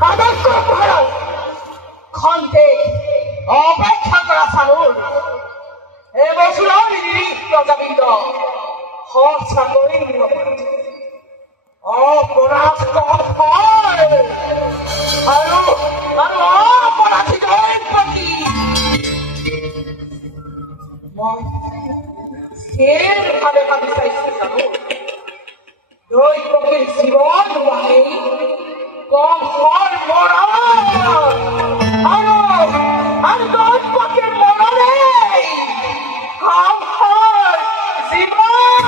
আদৰ্শ ভাৰত খন্তে অপেক্ষা কৰা সানুৰ এবছৰ নিৰিখ প্ৰজাবৃন্দ হৰ্ষা কৰে অপৰাধ কম হয় আৰু অপরাধীদের প্রতি মই স্থিরভাবে ভাবি চাইছো জানো দৈবকীর জীবন বাহি কম হর মরণ আর দৈবকীর মরণে কম হর জীবন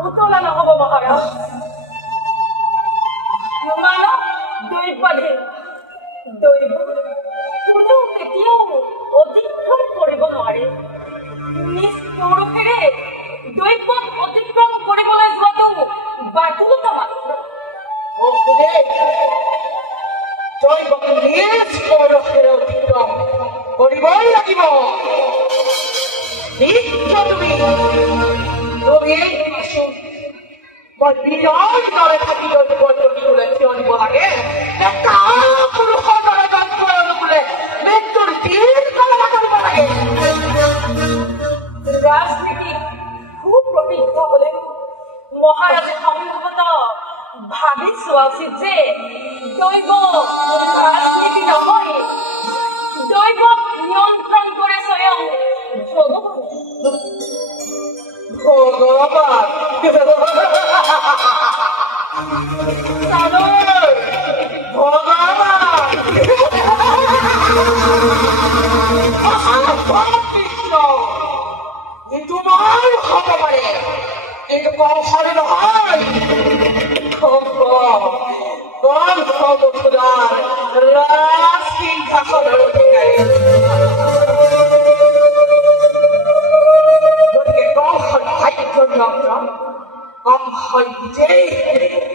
উতলা নহব মহারাজ মানৱ দৈবাধে দৈব কোনো কেতিয়াও অতিক্ৰম কৰিব নোৱাৰে নিজ পৌৰুষেৰে দৈবক অতিক্ৰম কৰিবলৈ যোৱাটো বাতুলতা মাত্ৰ দৈবক নিজ পৌৰুষেৰে অতিক্ৰম কৰিবই লাগিব তুমি মই বিজয় দৰে থাকি দৈবকৰ প্ৰতিকূলে থিয় দিব লাগে পুৰুষৰ দৰে দৈবৰ অনুকূলে মৃত্যুৰ দিন কামনা কৰিব লাগে ৰাজনীতি খুব প্ৰবৃদ্ধ হলে মহাৰাজে সম্ভৱত ভাবি চোৱা উচিত যে দৈব ৰাজনীতি নহয় দৈবক নিয়ন্ত্ৰণ কৰে স্বয়ং ভগৱান তোমাৰ হব পাৰে কিন্তু কৌশলে নহয় খুব কম সবুদাৰ ৰাজসিংহাসনেৰ অধিকাৰী গতিকে কম হয় ভাগ্য নিয়ন্ত্ৰণ কম হয় বিজয়ী